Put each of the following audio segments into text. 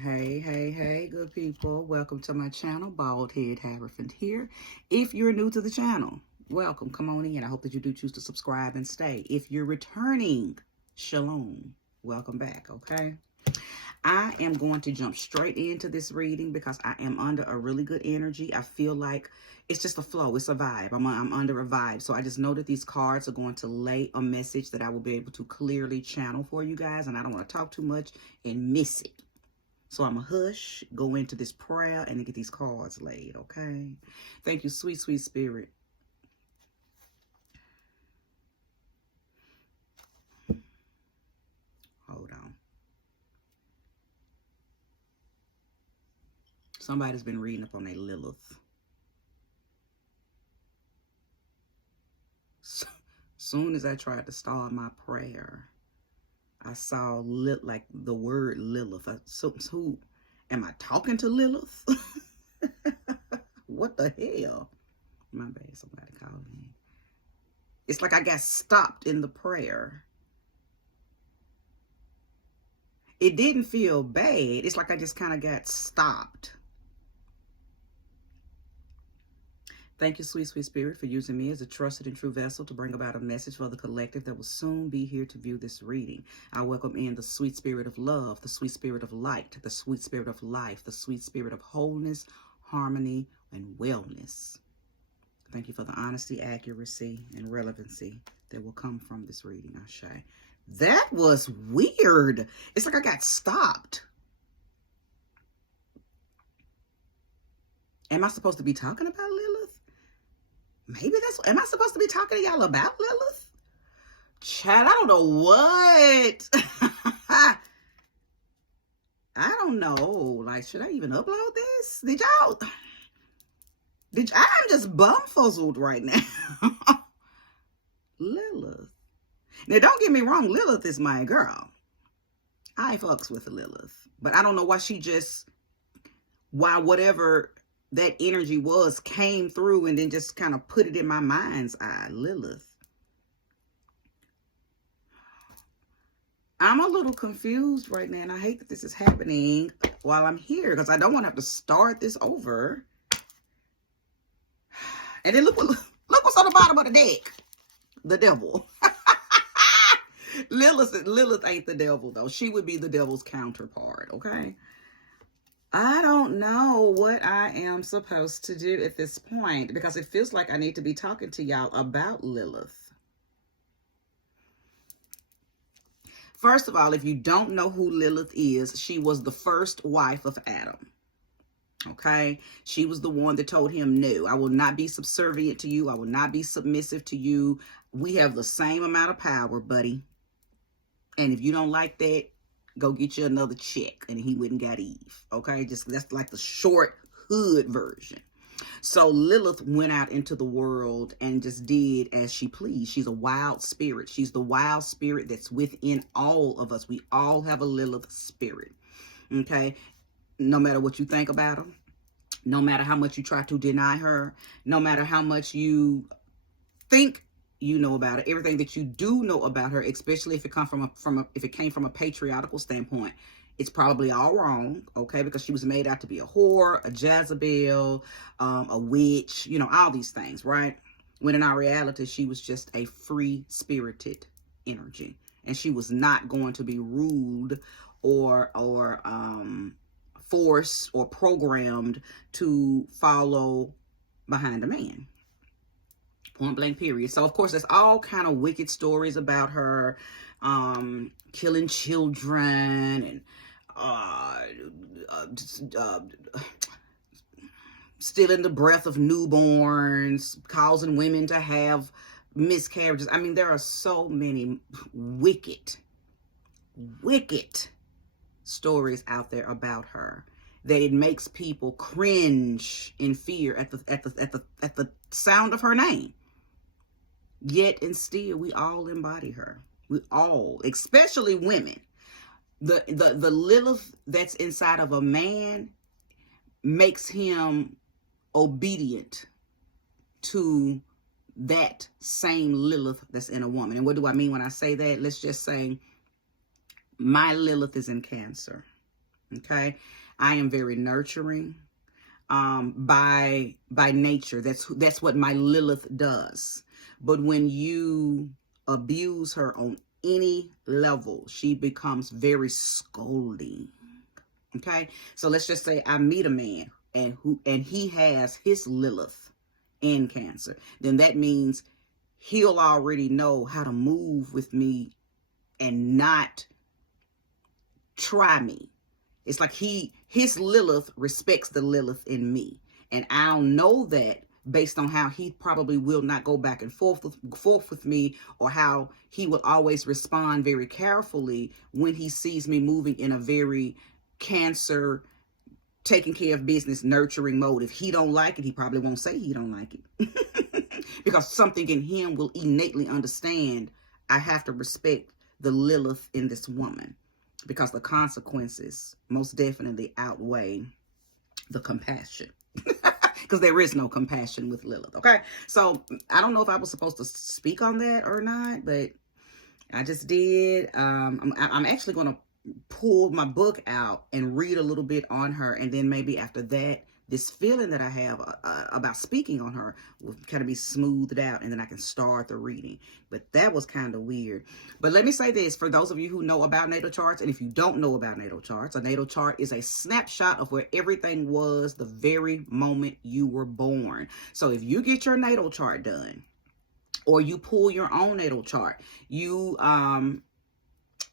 Hey, good people. Welcome to my channel, Bald Head Hierophant here. If you're new to the channel, welcome. Come on in. I hope that you do choose to subscribe and stay. If you're returning, shalom. Welcome back, okay? I am going to jump straight into this reading because I am under a really good energy. I feel like it's just a flow. It's a vibe. I'm under a vibe. So I just know that these cards are going to lay a message that I will be able to clearly channel for you guys. And I don't want to talk too much and miss it. So I'm a hush, go into this prayer, and get these cards laid, okay? Thank you, sweet, sweet spirit. Hold on. Somebody's been reading up on a Lilith. Soon as I tried to start my prayer, I saw like the word Lilith. Who am I talking to Lilith? What the hell? My bad, somebody called me. It's like I got stopped in the prayer. It didn't feel bad. It's like I just kind of got stopped. Thank you, sweet, sweet spirit, for using me as a trusted and true vessel to bring about a message for the collective that will soon be here to view this reading. I welcome in the sweet spirit of love, the sweet spirit of light, the sweet spirit of life, the sweet spirit of wholeness, harmony, and wellness. Thank you for the honesty, accuracy, and relevancy that will come from this reading, Ashe. That was weird. It's like I got stopped. Am I supposed to be talking about Lilith? Maybe am I supposed to be talking to y'all about Lilith? Chad, I don't know what. I don't know. Like, should I even upload this? I'm just bumfuzzled right now. Lilith. Now, don't get me wrong. Lilith is my girl. I fucks with Lilith. But I don't know why whatever that energy came through and then just kind of put it in my mind's eye. Lilith. I'm a little confused right now, and I hate that this is happening while I'm here because I don't want to have to start this over. And then look what's on the bottom of the deck. The devil. Lilith ain't the devil, though. She would be the devil's counterpart, okay? I don't know what I am supposed to do at this point because it feels like I need to be talking to y'all about Lilith. First of all, if you don't know who Lilith is, she was the first wife of Adam. Okay? She was the one that told him, no, I will not be subservient to you. I will not be submissive to you. We have the same amount of power, buddy. And if you don't like that, go get you another chick. And he went and got Eve. Okay? That's like the short hood version. So Lilith went out into the world and just did as she pleased. She's a wild spirit. She's the wild spirit that's within all of us. We all have a Lilith spirit. Okay? No matter what you think about her, no matter how much you try to deny her, no matter how much you think you know about her, everything that you do know about her, especially if it came from a patriarchal standpoint, it's probably all wrong, okay? Because she was made out to be a whore, a Jezebel, a witch, all these things, right? When in our reality, she was just a free-spirited energy, and she was not going to be ruled or forced or programmed to follow behind a man. Point blank period. So of course there's all kind of wicked stories about her killing children and stealing the breath of newborns, causing women to have miscarriages. I mean, there are so many wicked stories out there about her that it makes people cringe in fear at the sound of her name. Yet and still, we all embody her. We all, especially women. The Lilith that's inside of a man makes him obedient to that same Lilith that's in a woman. And what do I mean when I say that? Let's just say my Lilith is in Cancer. Okay. I am very nurturing. By nature. That's what my Lilith does. But when you abuse her on any level, she becomes very scolding. Okay, so let's just say I meet a man and he has his Lilith in Cancer. Then that means he'll already know how to move with me and not try me. It's like his Lilith respects the Lilith in me. And I'll know that based on how he probably will not go back and forth with me, or how he will always respond very carefully when he sees me moving in a very Cancer, taking care of business, nurturing mode. If he don't like it, he probably won't say he don't like it. Because something in him will innately understand, I have to respect the Lilith in this woman, because the consequences most definitely outweigh the compassion. Because there is no compassion with Lilith. Okay, so I don't know if I was supposed to speak on that or not, but I just did. I'm actually going to pull my book out and read a little bit on her, and then maybe after that, this feeling that I have about speaking on her will kind of be smoothed out, and then I can start the reading. But that was kind of weird. But let me say this, for those of you who know about natal charts, and if you don't know about natal charts, a natal chart is a snapshot of where everything was the very moment you were born. So if you get your natal chart done, or you pull your own natal chart, you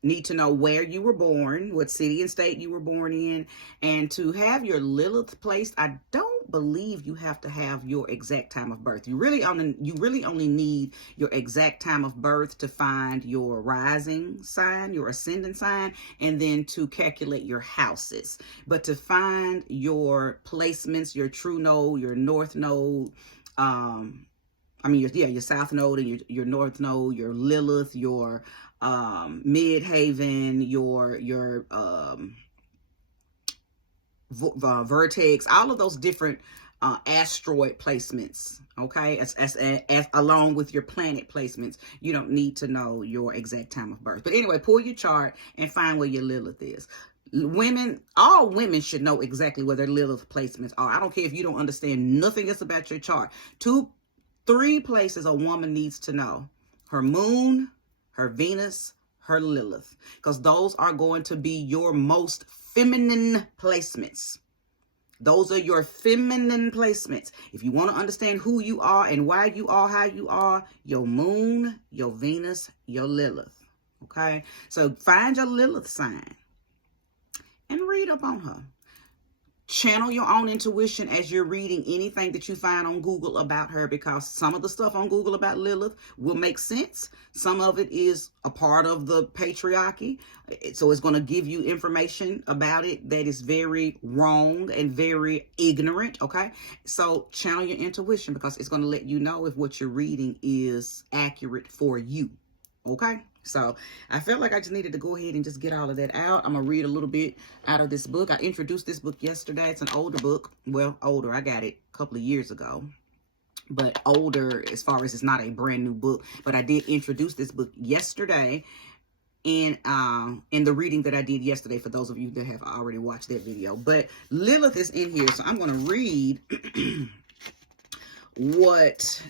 need to know where you were born, what city and state you were born in, and to have your Lilith placed. I don't believe you have to have your exact time of birth. You really only need your exact time of birth to find your rising sign, your ascendant sign, and then to calculate your houses. But to find your placements, your true node, your north node, your south node and your north node, your Lilith, your midhaven, your vertex, all of those different asteroid placements, okay, as along with your planet placements. You don't need to know your exact time of birth. But anyway, pull your chart and find where your Lilith is. All women should know exactly where their Lilith placements are. I don't care if you don't understand nothing else about your chart. 3 places a woman needs to know: her moon, her Venus, her Lilith, because those are going to be your most feminine placements. Those are your feminine placements. If you want to understand who you are and why you are how you are, your moon, your Venus, your Lilith. Okay, so find your Lilith sign and read up on her. Channel your own intuition as you're reading anything that you find on Google about her, because some of the stuff on Google about Lilith will make sense. Some of it is a part of the patriarchy. So it's going to give you information about it that is very wrong and very ignorant. Okay. So channel your intuition, because it's going to let you know if what you're reading is accurate for you. Okay. So I felt like I just needed to go ahead and just get all of that out. I'm going to read a little bit out of this book. I introduced this book yesterday. It's an older book. Well, older. I got it a couple of years ago. But older as far as it's not a brand new book. But I did introduce this book yesterday in the reading that I did yesterday, for those of you that have already watched that video. But Lilith is in here. So I'm going to read what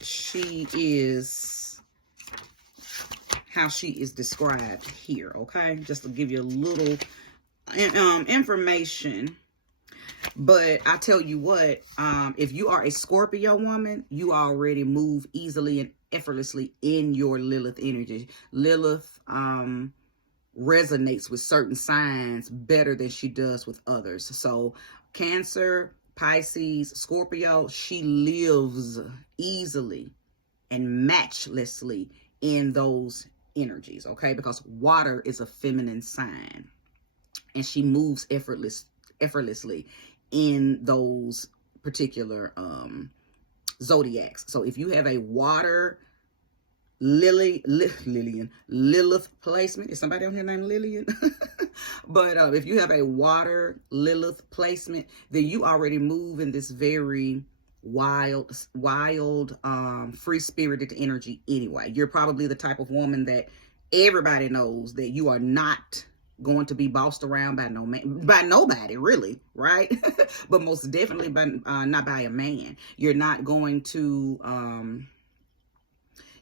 she is, how she is described here, okay? Just to give you a little information. But I tell you what, if you are a Scorpio woman, you already move easily and effortlessly in your Lilith energy. Lilith resonates with certain signs better than she does with others. So Cancer, Pisces, Scorpio, she lives easily and matchlessly in those energies, okay? Because water is a feminine sign, and she moves effortlessly in those particular zodiacs. So if you have a water Lilith placement, is somebody on here named Lillian? But if you have a water Lilith placement, then you already move in this very wild, free-spirited energy anyway. You're probably the type of woman that everybody knows that you are not going to be bossed around by no man, by nobody really, right? But most definitely by not by a man. You're not going to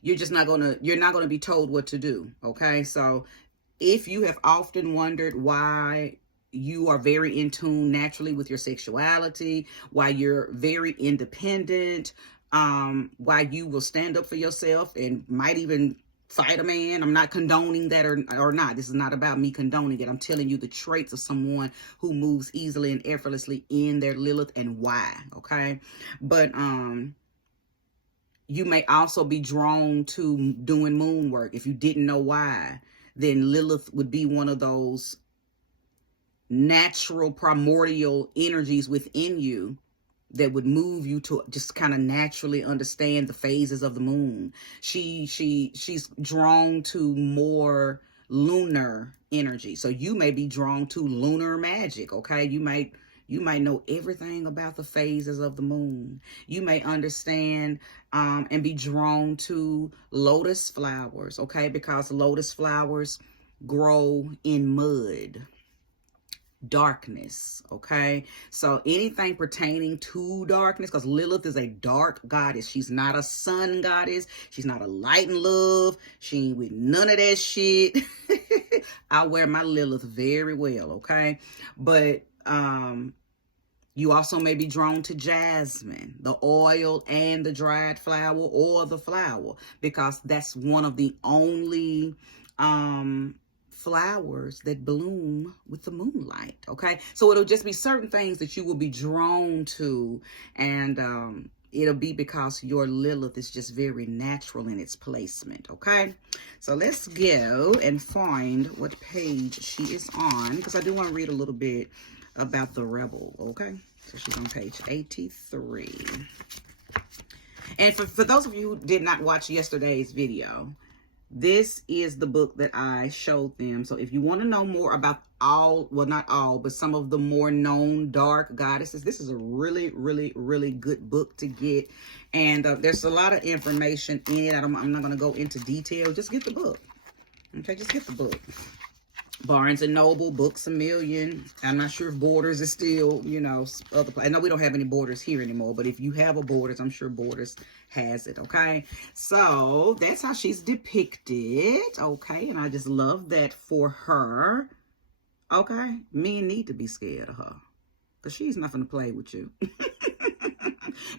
you're not gonna be told what to do. Okay, so if you have often wondered why you are very in tune naturally with your sexuality, why you're very independent, why you will stand up for yourself and might even fight a man. I'm not condoning that or not. This is not about me condoning it. I'm telling you the traits of someone who moves easily and effortlessly in their Lilith and why, okay? But you may also be drawn to doing moon work. If you didn't know why, then Lilith would be one of those natural primordial energies within you that would move you to just kind of naturally understand the phases of the moon. She's drawn to more lunar energy. So you may be drawn to lunar magic, okay? You might know everything about the phases of the moon. You may understand and be drawn to lotus flowers, okay? Because lotus flowers grow in mud, darkness, okay? So anything pertaining to darkness, because Lilith is a dark goddess. She's not a sun goddess. She's not a light and love. She ain't with none of that shit. I wear my Lilith very well, okay? But you also may be drawn to jasmine, the oil and the dried flower, or the flower, because that's one of the only flowers that bloom with the moonlight, okay? So it'll just be certain things that you will be drawn to, and it'll be because your Lilith is just very natural in its placement, okay? So let's go and find what page she is on, because I do want to read a little bit about the rebel, okay? So she's on page 83. And for those of you who did not watch yesterday's video, this is the book that I showed them. So if you want to know more about all, well, not all, but some of the more known dark goddesses, this is a really, really, really good book to get. And there's a lot of information in it. I'm not going to go into detail. Just get the book. Okay, just get the book. Barnes and Noble, Books A Million. I'm not sure if Borders is still, you know, other. I know we don't have any Borders here anymore, but if you have a Borders, I'm sure Borders has it, okay? So that's how she's depicted, okay? And I just love that for her, okay? Men need to be scared of her, because she's not going to play with you.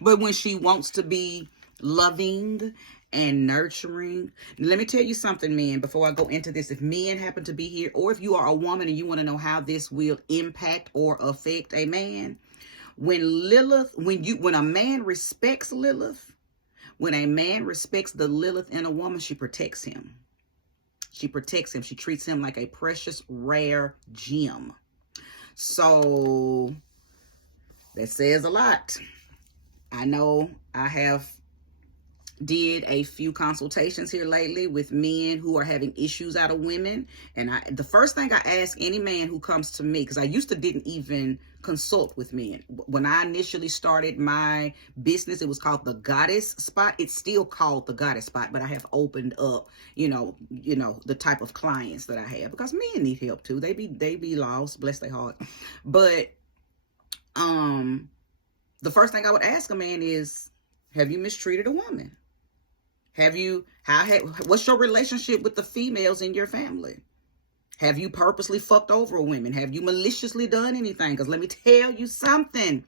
But when she wants to be loving and nurturing, let me tell you something, men, before I go into this. If men happen to be here, or if you are a woman and you want to know how this will impact or affect a man, when a man respects Lilith, when a man respects the Lilith in a woman, she protects him. She protects him. She treats him like a precious, rare gem. So that says a lot. I know I have did a few consultations here lately with men who are having issues out of women, and the first thing I ask any man who comes to me, because I used to didn't even consult with men. When I initially started my business, it was called the Goddess Spot. It's still called the Goddess Spot, but I have opened up, you know the type of clients that I have, because men need help too. They be lost, bless their heart. But the first thing I would ask a man is, have you mistreated a woman? What's your relationship with the females in your family? Have you purposely fucked over women? Have you maliciously done anything? Because let me tell you something.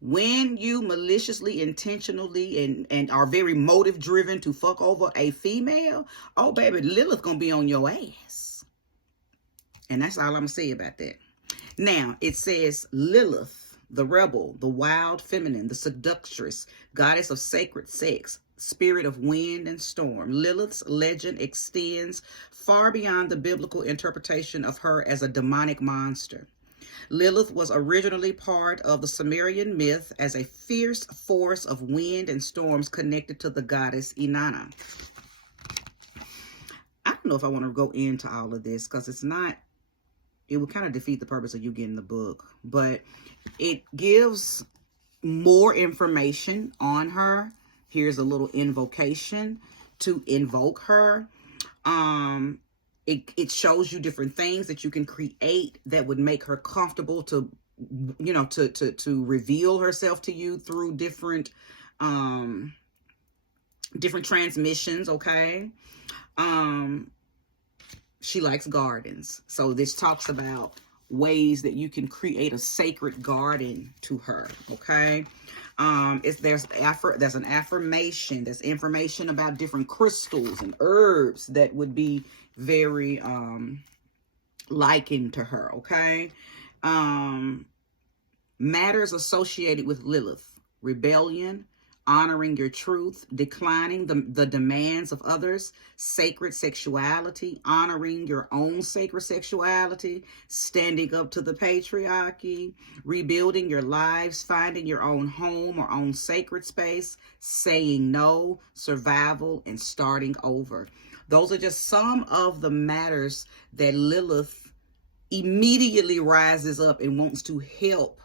When you maliciously, intentionally, and are very motive driven to fuck over a female, oh baby, Lilith gonna be on your ass. And that's all I'm gonna say about that. Now, it says Lilith, the rebel, the wild feminine, the seductress, goddess of sacred sex, spirit of wind and storm. Lilith's legend extends far beyond the biblical interpretation of her as a demonic monster. Lilith was originally part of the Sumerian myth as a fierce force of wind and storms connected to the goddess Inanna. I don't know if I want to go into all of this, because it would kind of defeat the purpose of you getting the book, but it gives more information on her. Here's a little invocation to invoke her. It shows you different things that you can create that would make her comfortable to, you know, to reveal herself to you through different transmissions. Okay. She likes gardens. So this talks about ways that you can create a sacred garden to her. Okay. There's an affirmation. There's information about different crystals and herbs that would be very likened to her. Okay. Matters associated with Lilith: rebellion, honoring your truth, declining the demands of others, sacred sexuality, honoring your own sacred sexuality, standing up to the patriarchy, rebuilding your lives, finding your own home or own sacred space, saying no, survival, and starting over. Those are just some of the matters that Lilith immediately rises up and wants to help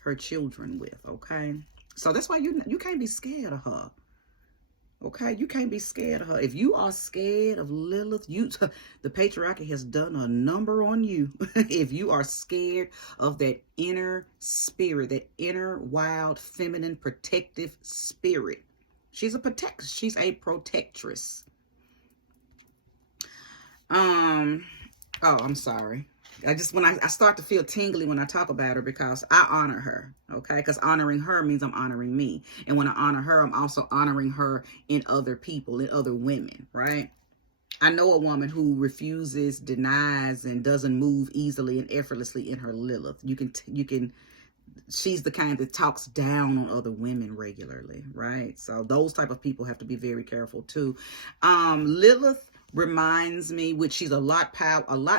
her children with. Okay. So that's why you can't be scared of her. Okay, you can't be scared of her. If you are scared of Lilith, the patriarchy has done a number on you. If you are scared of that inner spirit, that inner wild, feminine, protective spirit, she's a protectress. Oh, I'm sorry. When I start to feel tingly when I talk about her, because I honor her, okay? Because honoring her means I'm honoring me. And when I honor her, I'm also honoring her in other people, in other women, right? I know a woman who refuses, denies, and doesn't move easily and effortlessly in her Lilith. She's the kind that talks down on other women regularly, right? So those type of people have to be very careful too. Lilith reminds me, which she's a lot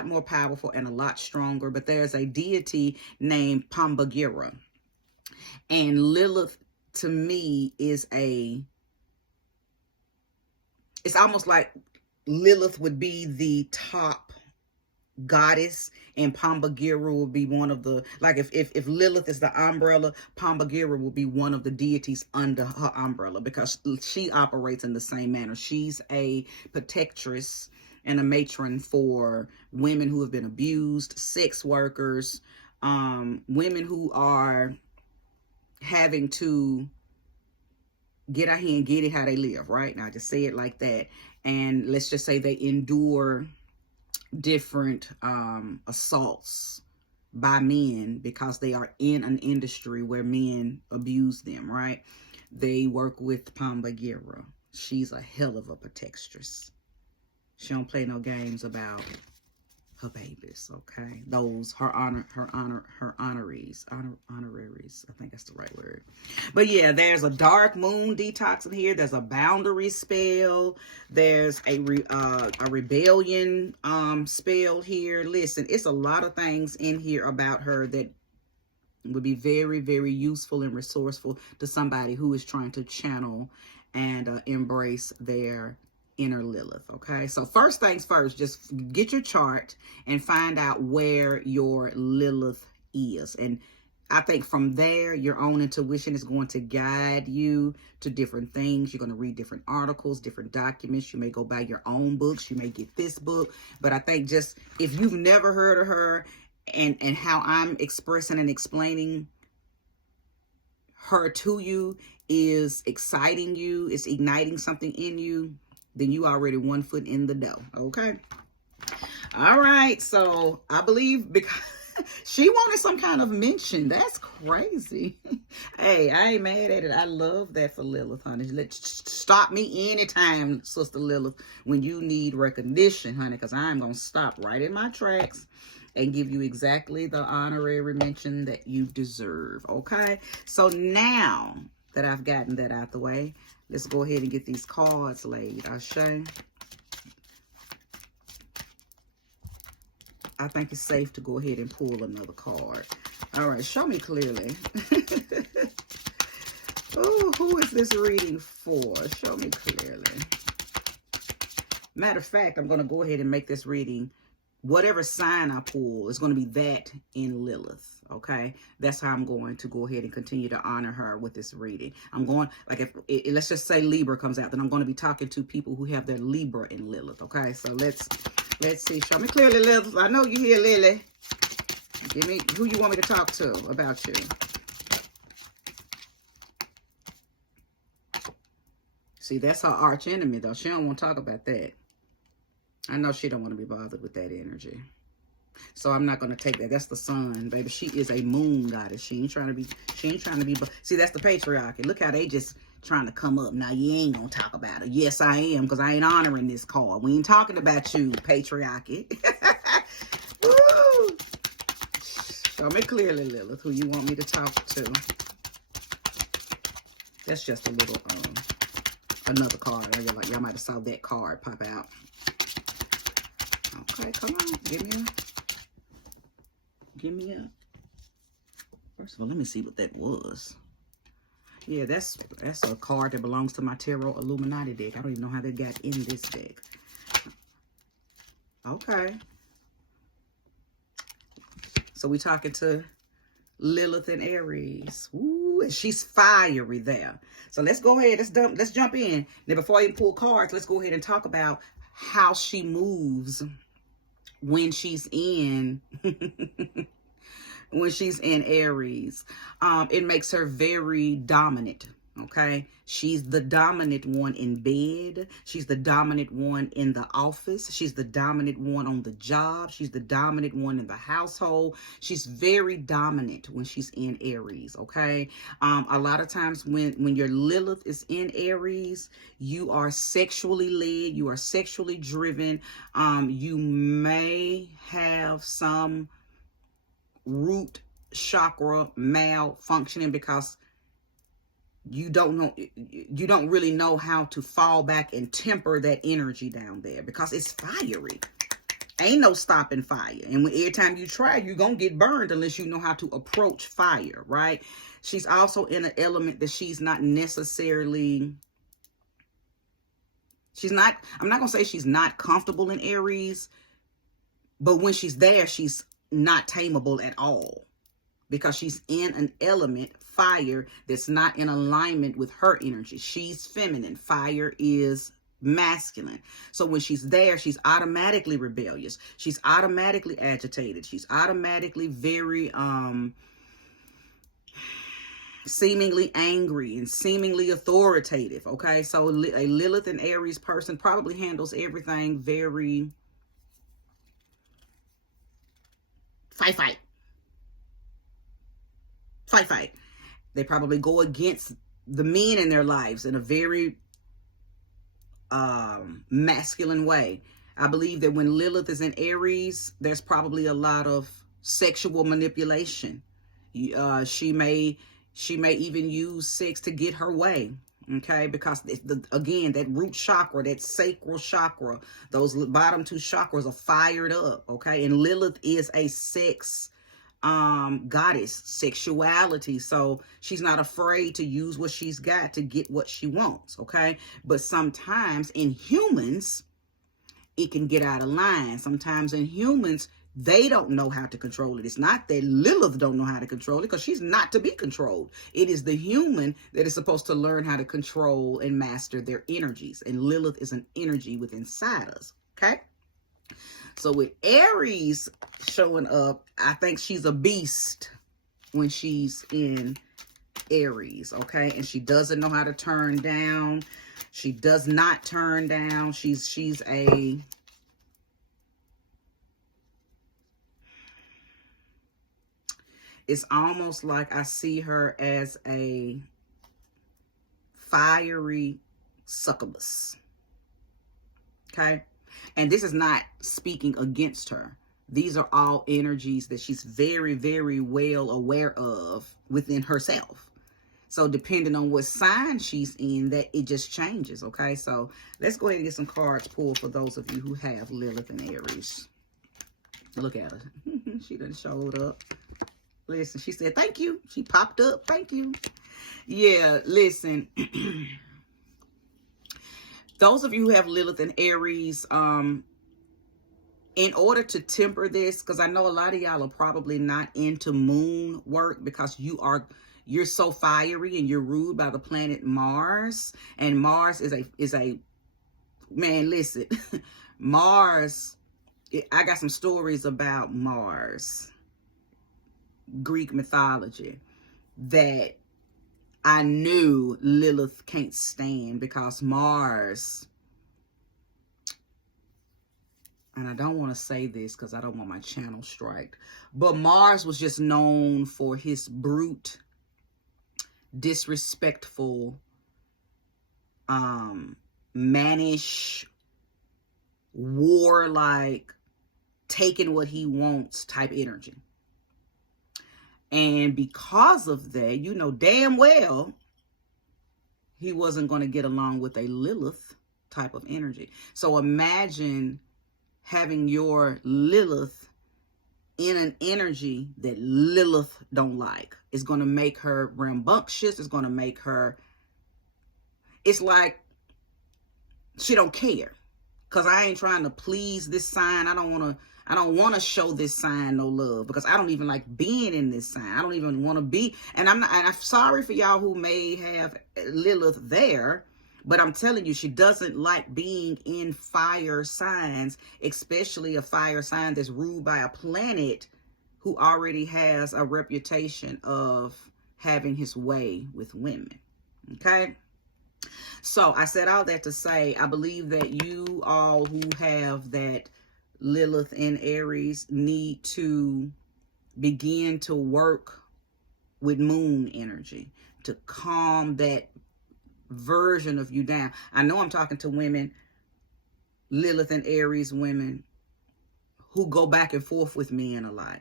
more powerful and a lot stronger, but there's a deity named Pambagira. And Lilith to me it's almost like Lilith would be the top goddess, and Pambagira will be one of the, like if Lilith is the umbrella, Pambagira will be one of the deities under her umbrella, because she operates in the same manner. She's a protectress and a matron for women who have been abused, sex workers, women who are having to get out here and get it how they live, right? Now, just say it like that. And let's just say they endure different assaults by men because they are in an industry where men abuse them, right? They work with Pambagira. She's a hell of a protectress. She don't play no games about her babies, okay? Those her honoraries. I think that's the right word. But yeah, there's a dark moon detox in here. There's a boundary spell. There's a rebellion spell here. Listen, it's a lot of things in here about her that would be very, very useful and resourceful to somebody who is trying to channel and embrace their inner Lilith. Okay, so first things first, just get your chart and find out where your Lilith is, and I think from there your own intuition is going to guide you to different things. You're going to read different articles, different documents. You may go buy your own books. You may get this book, but I think just if you've never heard of her and how I'm expressing and explaining her to you is exciting you, it's igniting something in you, then you already 1 foot in the dough. Okay. All right. So I believe because she wanted some kind of mention. That's crazy. Hey, I ain't mad at it. I love that for Lilith, honey. Stop me anytime, Sister Lilith, when you need recognition, honey, because I'm going to stop right in my tracks and give you exactly the honorary mention that you deserve. Okay. So now that I've gotten that out the way, let's go ahead and get these cards laid. Ashe. I think it's safe to go ahead and pull another card. All right, show me clearly. Oh, who is this reading for? Show me clearly. Matter of fact, I'm going to go ahead and make this reading whatever sign I pull is going to be that in Lilith. Okay, that's how I'm going to go ahead and continue to honor her with this reading. I'm going, like, if let's just say Libra comes out, then I'm going to be talking to people who have their Libra in Lilith. Okay, so let's see. Show me clearly, Lilith. I know you here, Lily. Give me who you want me to talk to about you. See, that's her arch enemy, though. She don't want to talk about that. I know she don't want to be bothered with that energy. So I'm not going to take that. That's the sun, baby. She is a moon goddess. She ain't trying to be, see, that's the patriarchy. Look how they just trying to come up. Now, you ain't going to talk about it. Yes, I am, because I ain't honoring this card. We ain't talking about you, patriarchy. Woo! Show me clearly, Lilith, who you want me to talk to. That's just a little, another card. Y'all might have saw that card pop out. Okay, come on. Give me a. First of all, let me see what that was. Yeah, that's a card that belongs to my Tarot Illuminati deck. I don't even know how they got in this deck. Okay. So we talking to Lilith and Aries. Ooh, and she's fiery there. So let's go ahead. Let's jump in. Now, before I even pull cards, let's go ahead and talk about how she moves when she's in when she's in Aries. It makes her very dominant. Okay, she's the dominant one in bed. She's the dominant one in the office. She's the dominant one on the job. She's the dominant one in the household. She's very dominant when she's in Aries. Okay, a lot of times when your Lilith is in Aries, you are sexually led. You are sexually driven. You may have some root chakra malfunctioning because you don't really know how to fall back and temper that energy down there because it's fiery. Ain't no stopping fire. And every time you try, you're going to get burned unless you know how to approach fire, right? She's also in an element that she's not necessarily, I'm not going to say she's not comfortable in Aries, but when she's there, she's not tameable at all. Because she's in an element, fire, that's not in alignment with her energy. She's feminine. Fire is masculine. So when she's there, she's automatically rebellious. She's automatically agitated. She's automatically very seemingly angry and seemingly authoritative. Okay, so a Lilith and Aries person probably handles everything very fight. They probably go against the men in their lives in a very masculine way. I believe that when Lilith is in Aries, there's probably a lot of sexual manipulation. She may even use sex to get her way. Okay, because again, that root chakra, that sacral chakra, those bottom two chakras are fired up. Okay, and Lilith is a sex goddess, sexuality. So she's not afraid to use what she's got to get what she wants. Okay, but sometimes in humans, it can get out of line. Sometimes in humans, they don't know how to control it. It's not that Lilith don't know how to control it, because she's not to be controlled. It is the human that is supposed to learn how to control and master their energies. And Lilith is an energy within inside us. Okay. So with Aries showing up, I think she's a beast when she's in Aries, okay? And she doesn't know how to turn down. She does not turn down. She's a... It's almost like I see her as a fiery succubus, okay? And this is not speaking against her. These are all energies that she's very, very well aware of within herself. So depending on what sign she's in, that it just changes, okay? So let's go ahead and get some cards pulled for those of you who have Lilith and Aries. Look at her. She done showed up. Listen, she said, thank you. She popped up. Thank you. Yeah, listen. Those of you who have Lilith and Aries, in order to temper this, because I know a lot of y'all are probably not into moon work because you're so fiery and you're ruled by the planet Mars. And Mars is a man, listen, Mars, I got some stories about Mars, Greek mythology, that I knew Lilith can't stand, because Mars, and I don't want to say this because I don't want my channel striked, but Mars was just known for his brute, disrespectful, mannish, warlike, taking what he wants type energy. And because of that, you know damn well he wasn't going to get along with a Lilith type of energy. So imagine having your Lilith in an energy that Lilith don't like. It's going to make her rambunctious. It's going to make her, it's like she don't care, because I ain't trying to please this sign. I don't want to show this sign no love, because I don't even like being in this sign. I don't even want to be, and I'm sorry for y'all who may have Lilith there, but I'm telling you, she doesn't like being in fire signs, especially a fire sign that's ruled by a planet who already has a reputation of having his way with women. Okay? So I said all that to say, I believe that you all who have that Lilith in Aries need to begin to work with moon energy to calm that version of you down. I know I'm talking to women, Lilith and Aries women, who go back and forth with men a lot.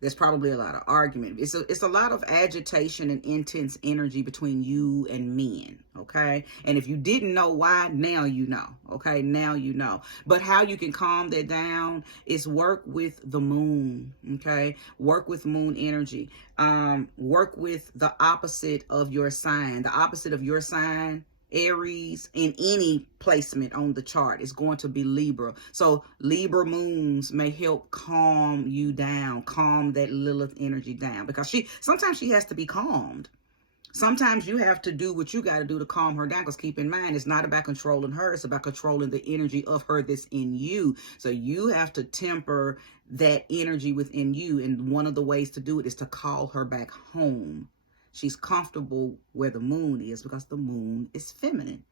There's probably a lot of argument. It's a lot of agitation and intense energy between you and men, okay? And if you didn't know why, now you know, okay? Now you know. But how you can calm that down is work with the moon, okay? Work with moon energy. Work with the opposite of your sign. The opposite of your sign, Aries, in any placement on the chart is going to be Libra. So Libra moons may help calm you down, calm that Lilith energy down, because sometimes she has to be calmed. Sometimes you have to do what you got to do to calm her down, because keep in mind, it's not about controlling her. It's about controlling the energy of her that's in you. So you have to temper that energy within you. And one of the ways to do it is to call her back home. She's comfortable where the moon is because the moon is feminine.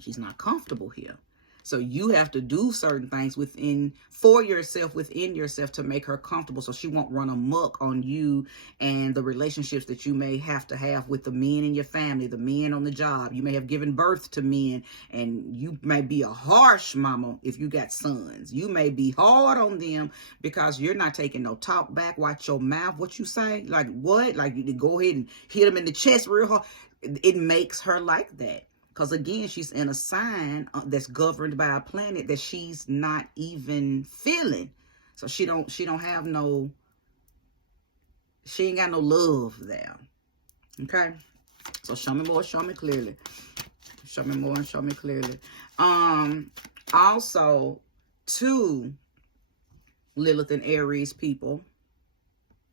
She's not comfortable here. So you have to do certain things within yourself to make her comfortable, so she won't run amok on you and the relationships that you may have to have with the men in your family, the men on the job. You may have given birth to men, and you may be a harsh mama if you got sons. You may be hard on them because you're not taking no talk back. Watch your mouth, what you say. Like what? Like you go ahead and hit them in the chest real hard. It makes her like that. Because again, she's in a sign that's governed by a planet that she's not even feeling. So she ain't got no love there. Okay? So show me more, show me clearly. Show me more and show me clearly. Also, to Lilith and Aries people,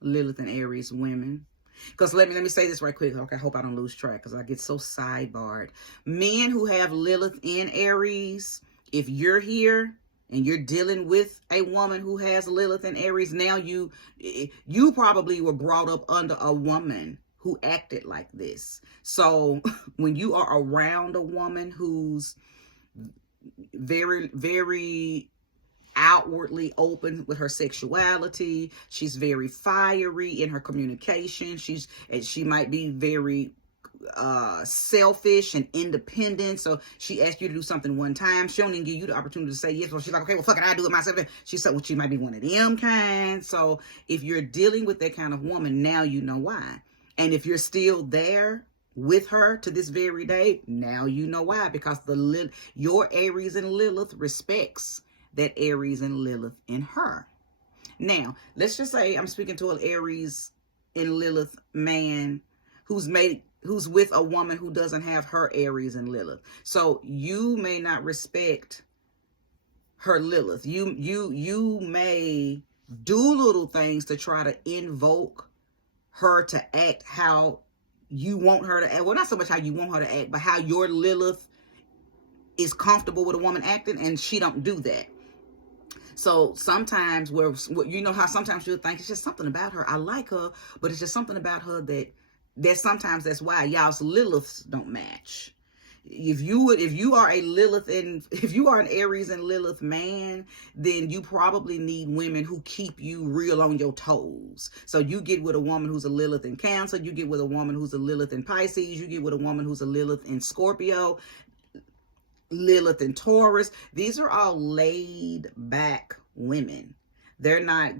Lilith and Aries women. Because let me say this right quick. Okay, I hope I don't lose track because I get so sidebarred. Men who have Lilith in Aries, if you're here and you're dealing with a woman who has Lilith in Aries, now you probably were brought up under a woman who acted like this. So when you are around a woman who's very, very outwardly open with her sexuality, she's very fiery in her communication, she might be very selfish and independent. So she asked you to do something one time, she don't even give you the opportunity to say yes. So she's like, okay, well, fuck it, I do it myself. She said, well, she might be one of them kind. So if you're dealing with that kind of woman, now you know why. And if you're still there with her to this very day, now you know why. Because your Aries and Lilith respects that Aries and Lilith in her. Now, let's just say I'm speaking to an Aries and Lilith man who's with a woman who doesn't have her Aries and Lilith. So you may not respect her Lilith. You may do little things to try to invoke her to act how you want her to act. Well, not so much how you want her to act, but how your Lilith is comfortable with a woman acting, and she don't do that. So sometimes you know how sometimes you'll think it's just something about her. I like her, but it's just something about her that sometimes that's why y'all's Liliths don't match. If you are a Lilith and if you are an Aries and Lilith man, then you probably need women who keep you real on your toes. So you get with a woman who's a Lilith in Cancer, you get with a woman who's a Lilith in Pisces, you get with a woman who's a Lilith in Scorpio, Lilith and Taurus. These are all laid back women. They're not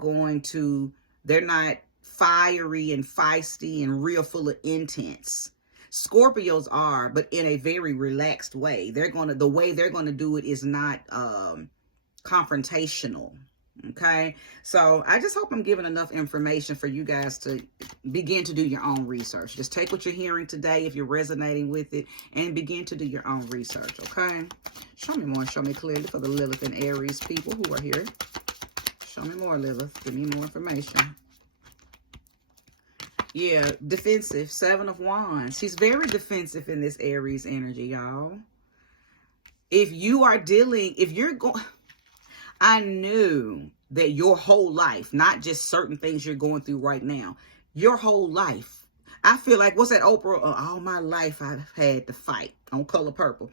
fiery and feisty and real full of intense. Scorpios are, but in a very relaxed way. The way they're gonna do it is not confrontational. Okay, so I just hope I'm giving enough information for you guys to begin to do your own research. Just take what you're hearing today, if you're resonating with it, and begin to do your own research. Okay, show me more, show me clearly for the Lilith and Aries people who are here. Show me more, Lilith. Give me more information. Yeah, defensive. 7 of Wands. She's very defensive in this Aries energy, y'all. If you're going... I knew that your whole life, not just certain things you're going through right now, your whole life. I feel like, what's that Oprah? All my life I've had to fight on Color Purple.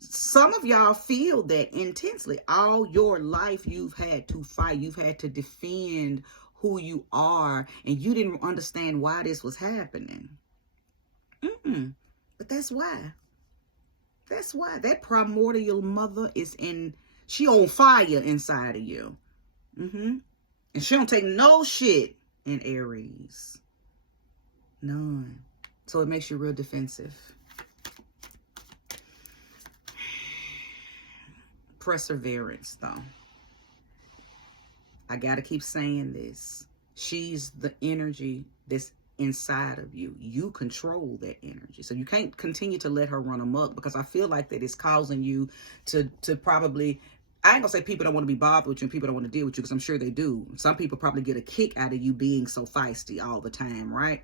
Some of y'all feel that intensely. All your life you've had to fight. You've had to defend who you are, and you didn't understand why this was happening. But that's why. That's why. That primordial mother is she on fire inside of you. And she don't take no shit in Aries. None. So it makes you real defensive. Perseverance, though. I got to keep saying this. She's the energy that's inside of you. You control that energy. So you can't continue to let her run amok, because I feel like that is causing you to probably... I ain't gonna say people don't want to be bothered with you and people don't want to deal with you, because I'm sure they do. Some people probably get a kick out of you being so feisty all the time, right?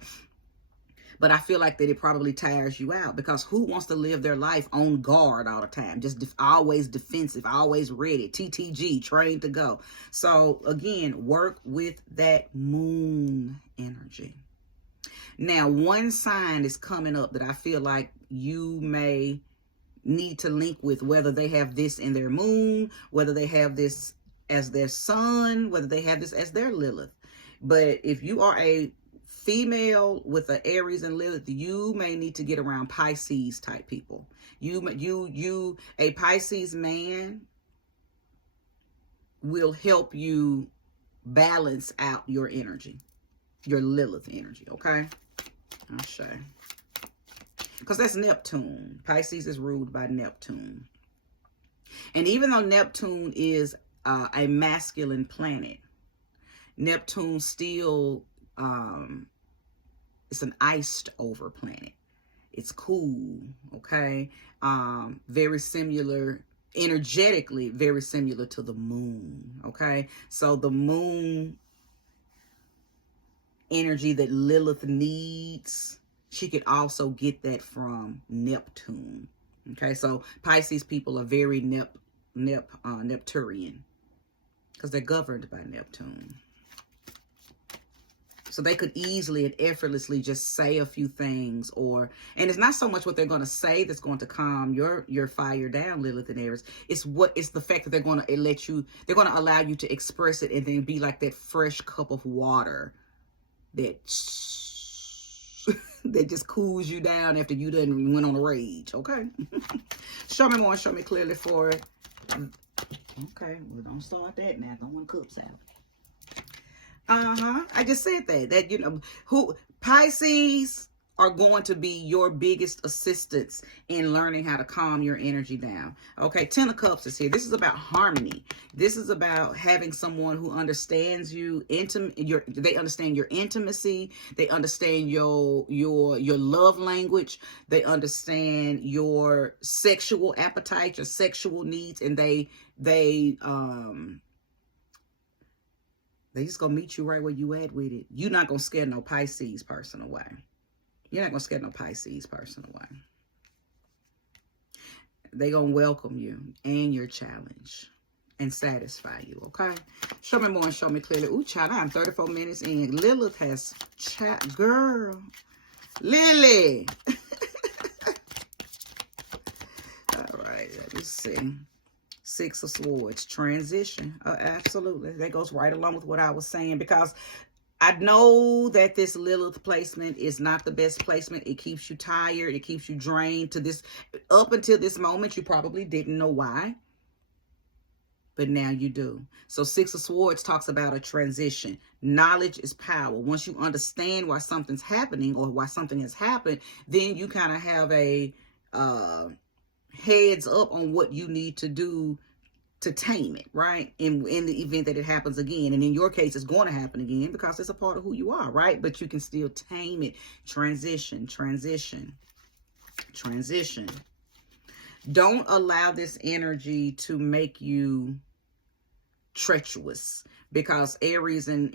But I feel like that it probably tires you out, because who wants to live their life on guard all the time? Just always defensive, always ready, TTG, trained to go. So again, work with that moon energy. Now, one sign is coming up that I feel like you may need to link with, whether they have this in their moon, whether they have this as their sun, whether they have this as their Lilith. But if you are a female with an Aries and Lilith, you may need to get around Pisces type people. A Pisces man will help you balance out your energy, your Lilith energy. Okay, I'll show you. Because that's Neptune. Pisces is ruled by Neptune. And even though Neptune is a masculine planet, Neptune still, it's an iced over planet. It's cool, okay? Very similar, energetically, very similar to the moon, okay? So the moon energy that Lilith needs, she could also get that from Neptune. Okay, so Pisces people are very Nepturian, because they're governed by Neptune. So they could easily and effortlessly just say a few things, and it's not so much what they're going to say that's going to calm your fire down, Lilith and Aries. It's the fact that they're going to allow you to express it, and then be like that fresh cup of water that that just cools you down after you done went on a rage. Okay. Show me more, show me clearly for it. Okay, well, don't start that now. Don't want cups out. I just said that you know, who Pisces are going to be your biggest assistance in learning how to calm your energy down. Okay, Ten of Cups is here. This is about harmony. This is about having someone who understands you, they understand your intimacy, they understand your love language, they understand your sexual appetite, your sexual needs, and they just gonna meet you right where you at with it. You're not gonna scare no Pisces person away. You're not going to scare no Pisces person away. They're going to welcome you and your challenge and satisfy you, okay? Show me more and show me clearly. Ooh, child, I'm 34 minutes in. Lilith has chat. Girl. Lily. All right, let me see. Six of Swords. Transition. Absolutely. That goes right along with what I was saying, because I know that this Lilith placement is not the best placement. It keeps you tired. It keeps you drained. Up until this moment, you probably didn't know why. But now you do. So Six of Swords talks about a transition. Knowledge is power. Once you understand why something's happening or why something has happened, then you kind of have a heads up on what you need to do to tame it, right? In the event that it happens again. And in your case, it's going to happen again because it's a part of who you are, right? But you can still tame it. Transition, transition, transition. Don't allow this energy to make you treacherous, because Aries and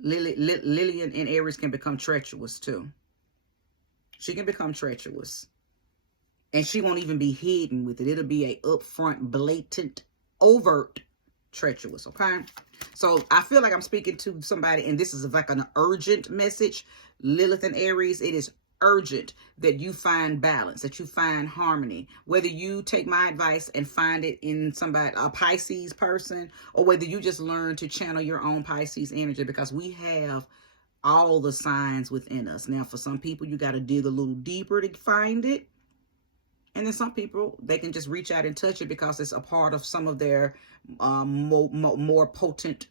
Lillian and Aries can become treacherous too. She can become treacherous. And she won't even be hidden with it. It'll be a upfront, blatant, overt treacherous, okay? So I feel like I'm speaking to somebody, and this is like an urgent message. Lilith and Aries, it is urgent that you find balance, that you find harmony. Whether you take my advice and find it in somebody, a Pisces person, or whether you just learn to channel your own Pisces energy, because we have all the signs within us. Now, for some people, you got to dig a little deeper to find it. And then some people, they can just reach out and touch it because it's a part of some of their more potent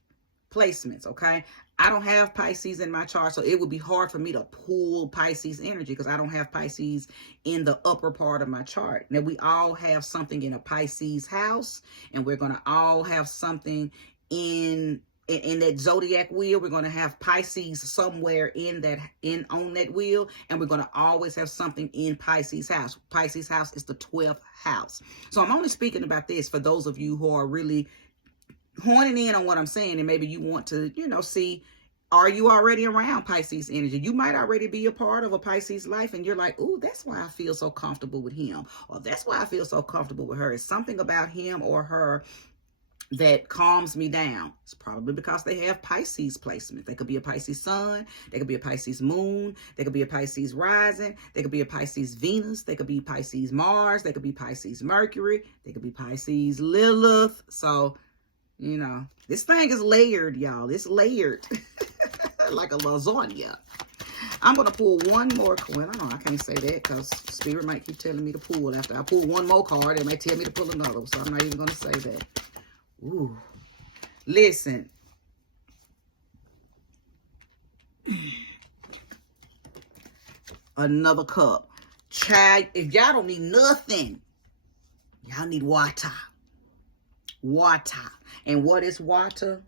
placements, okay? I don't have Pisces in my chart, so it would be hard for me to pull Pisces energy because I don't have Pisces in the upper part of my chart. Now, we all have something in a Pisces house, and we're going to all have something in that zodiac wheel. We're going to have Pisces somewhere on that wheel, and we're going to always have something in Pisces house. Pisces house is the 12th house. So I'm only speaking about this for those of you who are really honing in on what I'm saying, and maybe you want to, see, are you already around Pisces energy? You might already be a part of a Pisces life, and you're like, ooh, that's why I feel so comfortable with him, or that's why I feel so comfortable with her. It's something about him or her that calms me down. It's probably because they have Pisces placement. They could be a Pisces sun. They could be a Pisces moon. They could be a Pisces rising. They could be a Pisces Venus. They could be Pisces Mars. They could be Pisces Mercury. They could be Pisces Lilith. So, this thing is layered, y'all. It's layered like a lasagna. I'm going to pull one more coin. I can't say that because Spirit might keep telling me to pull. After I pull one more card, they might tell me to pull another. So I'm not even going to say that. Ooh, listen. Another cup. Child, if y'all don't need nothing, y'all need water. Water. And what is water?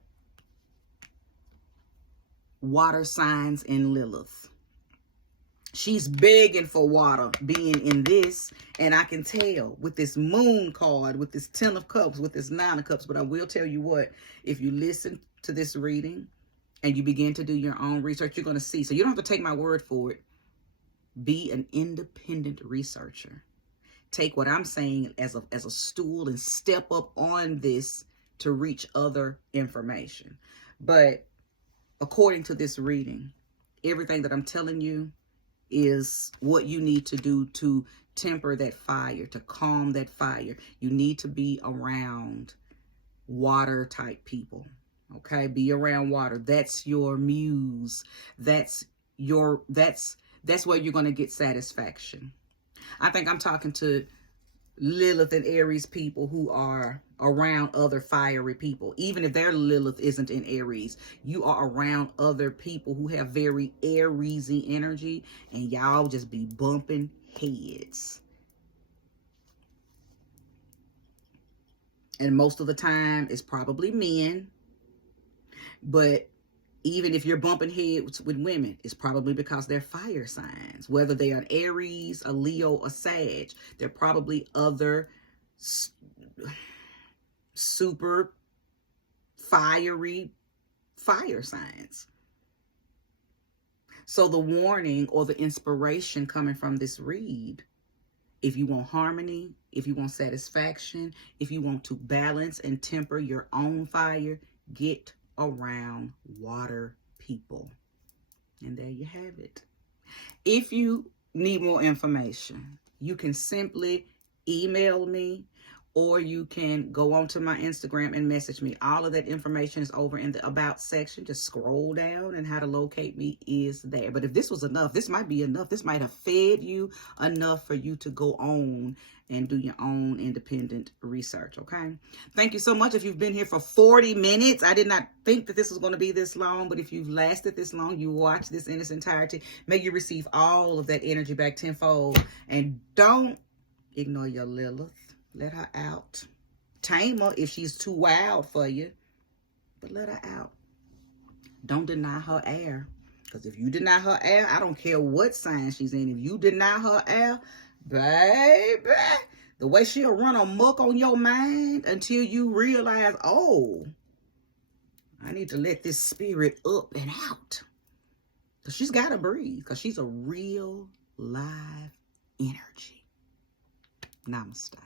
Water signs in Lilith. She's begging for water being in this. And I can tell with this moon card, with this 10 of cups, with this 9 of cups. But I will tell you what, if you listen to this reading and you begin to do your own research, you're going to see. So you don't have to take my word for it. Be an independent researcher. Take what I'm saying as a stool and step up on this to reach other information. But according to this reading, everything that I'm telling you is what you need to do to temper that fire, to calm that fire. You need to be around water type people. Okay, be around water. That's your muse. That's where you're going to get satisfaction. I think I'm talking to Lilith and Aries people who are around other fiery people. Even if their Lilith isn't in Aries, you are around other people who have very Ariesy energy, and y'all just be bumping heads. And most of the time, it's probably men. But even if you're bumping heads with women, it's probably because they're fire signs. Whether they are Aries, a Leo, or Sag, they're probably other super fiery fire signs. So the warning or the inspiration coming from this read, if you want harmony, if you want satisfaction, if you want to balance and temper your own fire, get around water people. And there you have it. If you need more information, you can simply email me, or you can go onto my Instagram and message me. All of that information is over in the About section. Just scroll down, and how to locate me is there. But if this was enough, this might be enough. This might have fed you enough for you to go on and do your own independent research, okay? Thank you so much. If you've been here for 40 minutes, I did not think that this was going to be this long, but if you've lasted this long, you watch this in its entirety, may you receive all of that energy back tenfold. And don't ignore your Lilith. Let her out. Tame her if she's too wild for you, but let her out. Don't deny her air, because if you deny her air, I don't care what sign she's in. If you deny her air, baby, the way she'll run amok on your mind until you realize, oh, I need to let this spirit up and out. Because she's got to breathe, because she's a real live energy. Namaste.